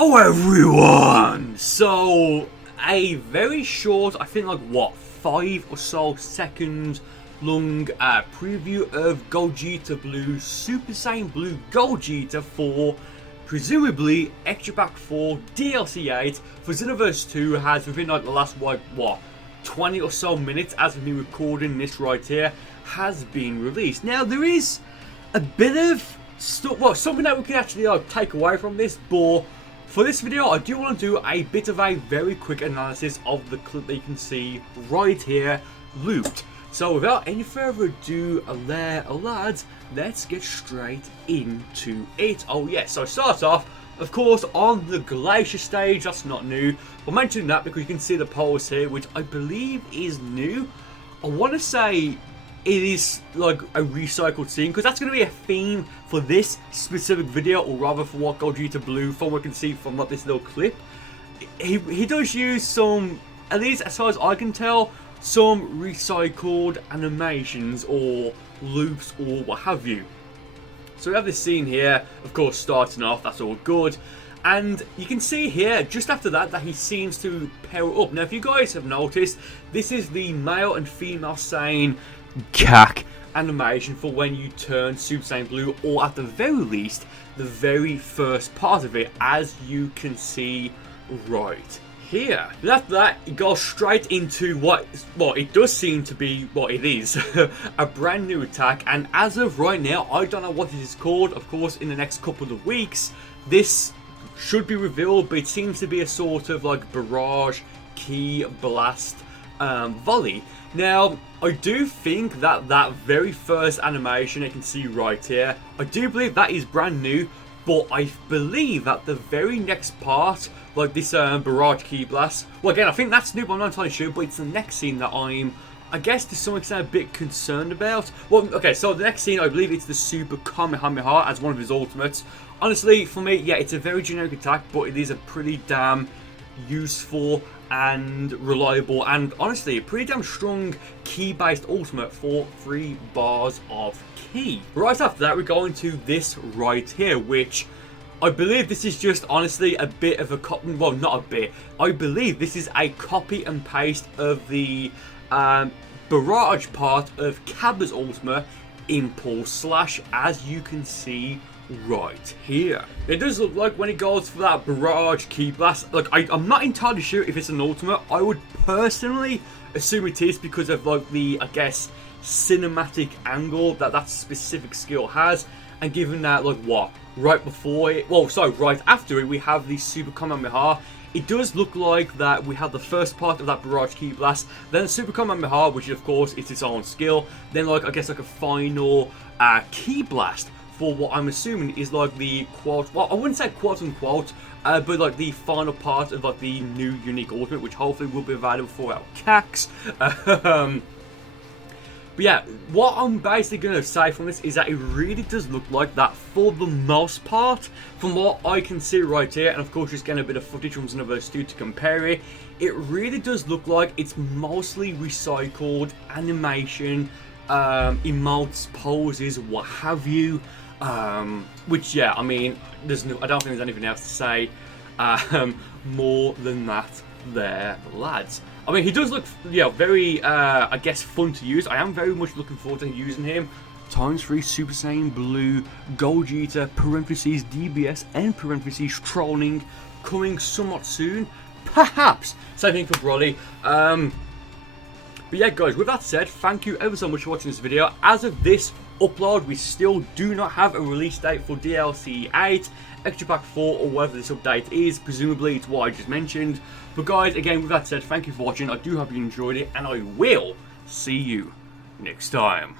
Hello everyone! So, a very short, I think like what, 5 or so second long preview of Gogeta Blue, Super Saiyan Blue Gogeta for presumably Extra Pack 4 DLC 8 for Xenoverse 2 has within like the last what 20 or so minutes as of me recording this right here has been released. Now there is a bit of something that we can actually take away from this, but for this video I do want to do a bit of a very quick analysis of the clip that you can see right here looped. So without any further ado, lads, let's get straight into it. Oh yes, so start off, of course, on the Glacier stage. That's not new. We're mentioning that because you can see the pose here, which I believe is new. I want to say it is like a recycled scene, because that's going to be a theme for this specific video, or rather for what Gogeta Blue, from what we can see from like this little clip. He does use some, at least as far as I can tell, some recycled animations or loops or what have you. So we have this scene here, of course, starting off, that's all good. And you can see here, just after that, that he seems to pair up. Now, if you guys have noticed, this is the male and female Saiyan CAC animation for when you turn Super Saiyan Blue, or at the very least, the very first part of it, as you can see right here. But after that, it goes straight into what it does seem to be, what it is, a brand new attack. And as of right now, I don't know what it is called. Of course, in the next couple of weeks, this should be revealed, but it seems to be a sort of like barrage key blast volley. Now, I do think that that very first animation you can see right here, I do believe that is brand new, but I believe that the very next part, like this barrage key blast, well again, I think that's new, but I'm not entirely sure, but it's the next scene that I'm, I guess to some extent, a bit concerned about. Well, okay, so the next scene, I believe it's the Super Kamehameha as one of his ultimates. Honestly, for me, yeah, it's a very generic attack, but it is a pretty damn useful and reliable, and honestly a pretty damn strong key-based ultimate for 3 bars of key. Right after that, we go into this right here, which I believe this is just honestly a bit of a copy, well not a bit, I believe this is a copy and paste of the barrage part of Cabba's ultimate, Impulse Slash, as you can see right here. It does look like when it goes for that barrage key blast, like I'm not entirely sure if it's an ultimate. I would personally assume it is, because of like the, I guess, cinematic angle that that specific skill has, and given that like what, right before it, well sorry, right after it we have the Super Kamehameha. It does look like that we have the first part of that barrage key blast, then the Super Kamehameha, which of course is its own skill, then like I guess like a final key blast for what I'm assuming is like the quote, well I wouldn't say quote unquote, but like the final part of like the new unique ultimate, which hopefully will be available for our CACs. But yeah, what I'm basically going to say from this is that it really does look like that for the most part, from what I can see right here, and of course just getting a bit of footage from Xenoverse 2 to compare it, it really does look like it's mostly recycled animation, emotes, poses, what have you. Which yeah, I mean, I don't think there's anything else to say more than that there, lads. I mean, he does look, yeah, very, I guess, fun to use. I am very much looking forward to using him. ×3 Super Saiyan Blue Gogeta, parentheses DBS, and parentheses trolling, coming somewhat soon. Perhaps. Same thing for Broly. But yeah, guys, with that said, thank you ever so much for watching this video. As of this upload, we still do not have a release date for DLC 8, Extra Pack 4, or whatever this update is. Presumably it's what I just mentioned. But guys, again, with that said, thank you for watching. I do hope you enjoyed it, and I will see you next time.